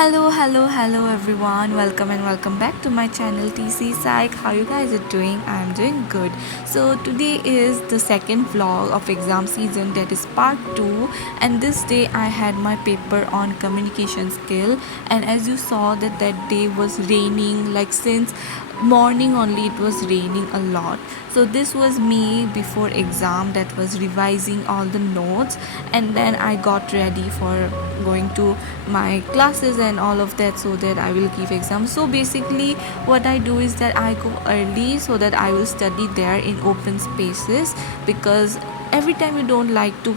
Hello everyone. Welcome and welcome back to my channel TC Psych. How you guys are doing? I'm doing good. So today is the second vlog of exam season, that is part 2, and this day I had my paper on communication skill, and as you saw that day was raining, like since morning only it was raining a lot. So this was me before exam, that was revising all the notes, and then I got ready for going to my classes and all of that, so that I will give exam. So basically what I do is that I go early so that I will study there in open spaces, because every time you don't like to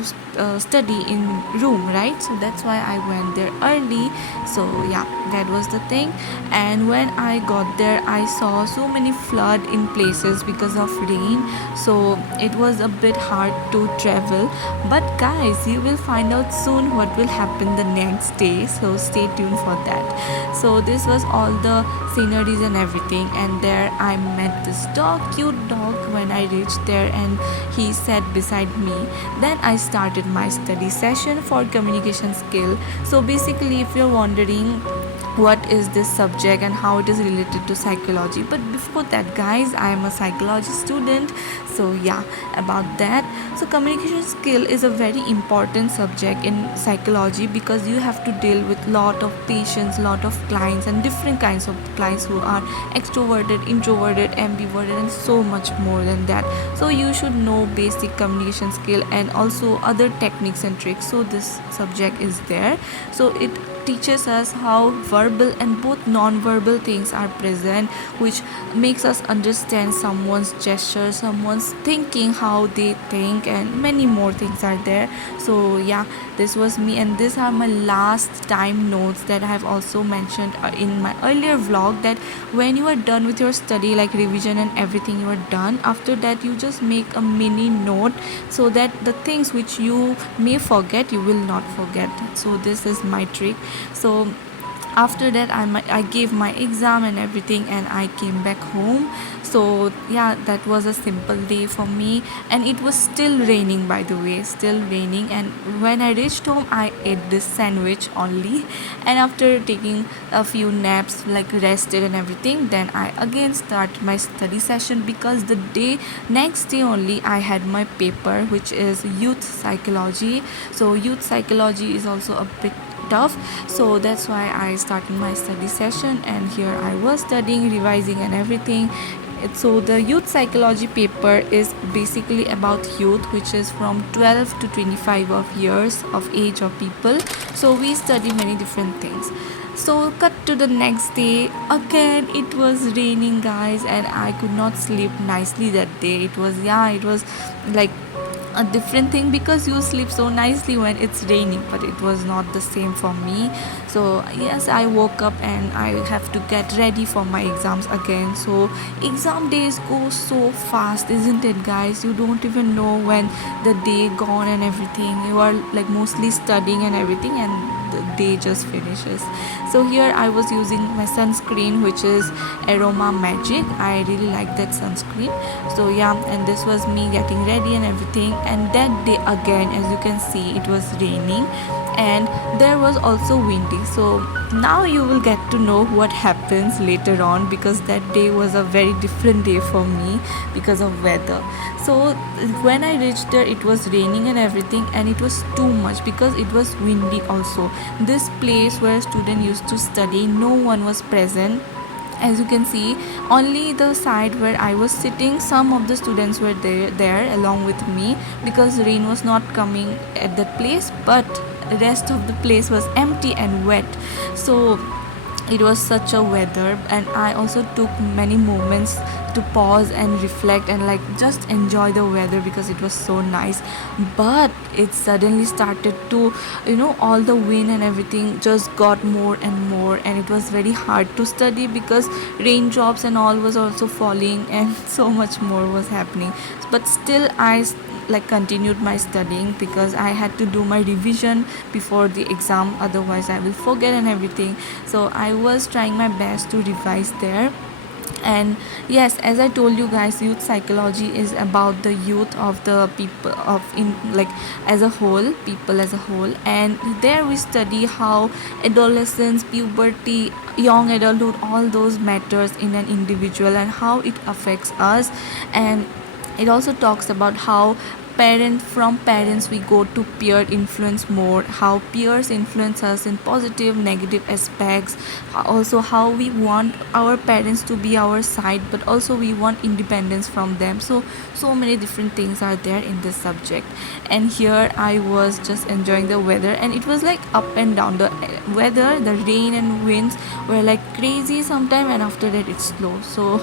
study in room, right? So that's why I went there early. So yeah, that was the thing. And when I got there, I saw so many flood in places because of rain, so it was a bit hard to travel. But guys, you will find out soon what will happen the next day, so stay tuned for that. So this was all the sceneries and everything, and there I met this cute dog when I reached there, and he sat beside me. Then I started my study session for communication skill. So basically, if you're wondering what is this subject and how it is related to psychology, but before that guys, I am a psychology student. So yeah, about that. So communication skill is a very important subject in psychology, because you have to deal with lot of patients, lot of clients, and different kinds of clients who are extroverted, introverted, ambiverted, and so much more than that. So you should know basic communication skill and also other techniques and tricks. So this subject is there. So it teaches us how verbal and both non-verbal things are present, which makes us understand someone's gesture, someone's thinking, how they think, and many more things are there. So yeah, this was me, and these are my last time notes that I have also mentioned in my earlier vlog, that when you are done with your study, like revision and everything, you are done. After that, you just make a mini note, so that the things which you may forget, you will not forget. So this is my trick. So after that, I gave my exam and everything, and I came back home. So yeah, that was a simple day for me, and it was still raining, by the way, still raining. And when I reached home, I ate this sandwich only, and after taking a few naps, like rested and everything, then I again started my study session, because the day next day only I had my paper, which is youth psychology. So youth psychology is also a bit tough, so that's why I started my study session, and here I was studying, revising, and everything. So the youth psychology paper is basically about youth, which is from 12 to 25 of years of age of people. So we study many different things. So cut to the next day, again it was raining guys, and I could not sleep nicely that day. It was like a different thing, because you sleep so nicely when it's raining, but it was not the same for me. So yes, I woke up and I have to get ready for my exams again. So exam days go so fast, isn't it guys? You don't even know when the day gone and everything. You are like mostly studying and everything, and the day just finishes. So here I was using my sunscreen, which is Aroma Magic. I really like that sunscreen. So yeah, and this was me getting ready and everything. And that day again, as you can see, it was raining, and there was also windy. So now you will get to know what happens later on, because that day was a very different day for me because of weather. So when I reached there, it was raining and everything, and it was too much because it was windy also. This place where students used to study, no one was present. As you can see, only the side where I was sitting, some of the students were there along with me, because rain was not coming at that place, but rest of the place was empty and wet. So it was such a weather, and I also took many moments to pause and reflect and like just enjoy the weather, because it was so nice. But it suddenly started to, all the wind and everything just got more and more, and it was very hard to study, because raindrops and all was also falling, and so much more was happening. But still like continued my studying, because I had to do my revision before the exam, otherwise I will forget and everything. So I was trying my best to revise there. And yes, as I told you guys, youth psychology is about the youth of the people of in like as a whole, people as a whole. And there we study how adolescence, puberty, young adulthood, all those matters in an individual and how it affects us. And it also talks about how parents we go to peer influence more, how peers influence us in positive negative aspects, also how we want our parents to be our side but also we want independence from them. So many different things are there in this subject. And here I was just enjoying the weather, and it was like up and down. The weather, the rain and winds were like crazy sometime, and after that it's slow, so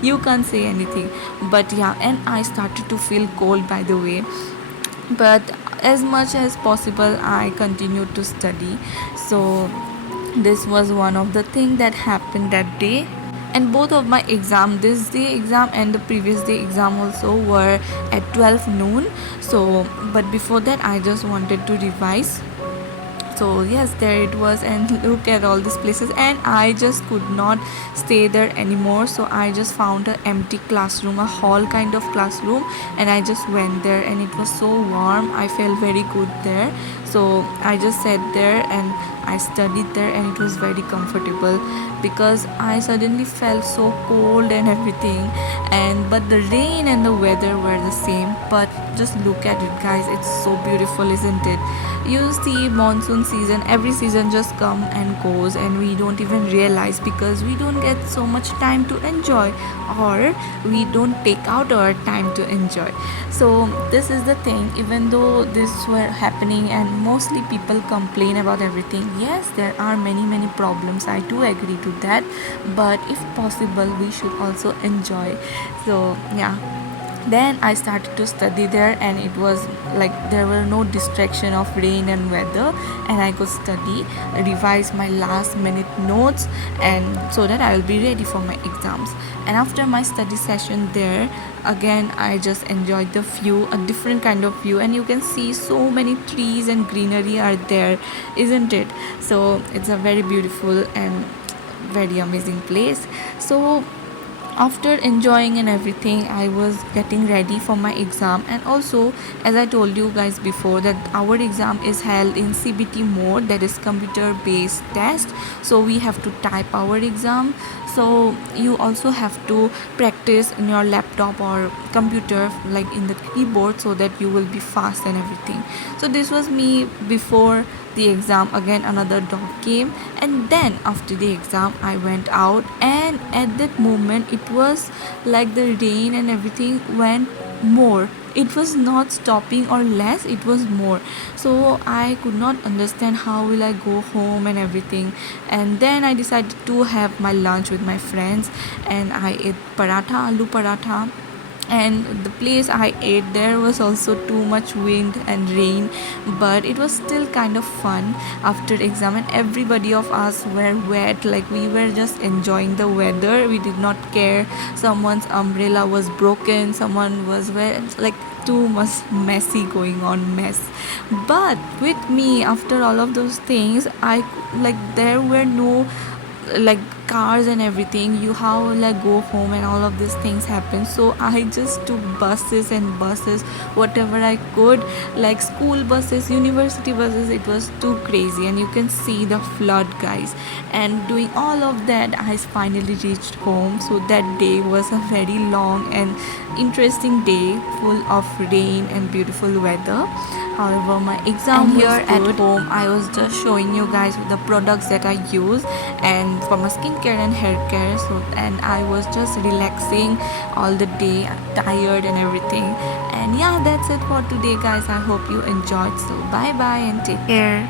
you can't say anything. But yeah, and I started to feel cold by the way, but as much as possible I continued to study. So this was one of the thing that happened that day. And both of my exam, this day exam and the previous day exam also, were at 12 noon. So but before that I just wanted to revise. So yes, there it was, and look at all these places, and I just could not stay there anymore. So I just found an empty classroom, a hall kind of classroom, and I just went there, and it was so warm. I felt very good there. So I just sat there and I studied there, and it was very comfortable because I suddenly felt so cold and everything. And but the rain and the weather were the same. But just look at it, guys, it's so beautiful, isn't it? You see, monsoon season, every season just come and goes, and we don't even realize because we don't get so much time to enjoy, or we don't take out our time to enjoy. So this is the thing. Even though this were happening and mostly people complain about everything, yes, there are many problems, I do agree to that, but if possible we should also enjoy. So yeah, then I started to study there, and it was like there were no distraction of rain and weather, and I could study, revise my last minute notes, and so that I will be ready for my exams. And after my study session there, again I just enjoyed the view, a different kind of view, and you can see so many trees and greenery are there, isn't it? So it's a very beautiful and very amazing place. So after enjoying and everything, I was getting ready for my exam. And also, as I told you guys before, that our exam is held in CBT mode, that is computer based test. So we have to type our exam. So you also have to practice in your laptop or computer, like in the keyboard, so that you will be fast and everything. So this was me before the exam. Again another dog came, and then after the exam I went out, and at that moment it was like the rain and everything went more. It was not stopping or less, it was more. So I could not understand how will I go home and everything. And then I decided to have my lunch with my friends, and I ate paratha, aloo paratha. And the place I ate, there was also too much wind and rain, but it was still kind of fun after exam. And everybody of us were wet, like we were just enjoying the weather, we did not care. Someone's umbrella was broken, someone was wet, like too much messy going on mess. But with me, after all of those things, I like there were no like cars and everything, you how like go home and all of these things happen. So I just took buses and buses, whatever I could, like school buses, university buses. It was too crazy, and you can see the flood, guys. And doing all of that, I finally reached home. So that day was a very long and interesting day, full of rain and beautiful weather. However, my exam and here at home, I was just showing you guys the products that I use, and for my skincare and hair care. So, and I was just relaxing all the day. I'm tired and everything. And yeah, that's it for today, guys. I hope you enjoyed. So, bye bye and take care.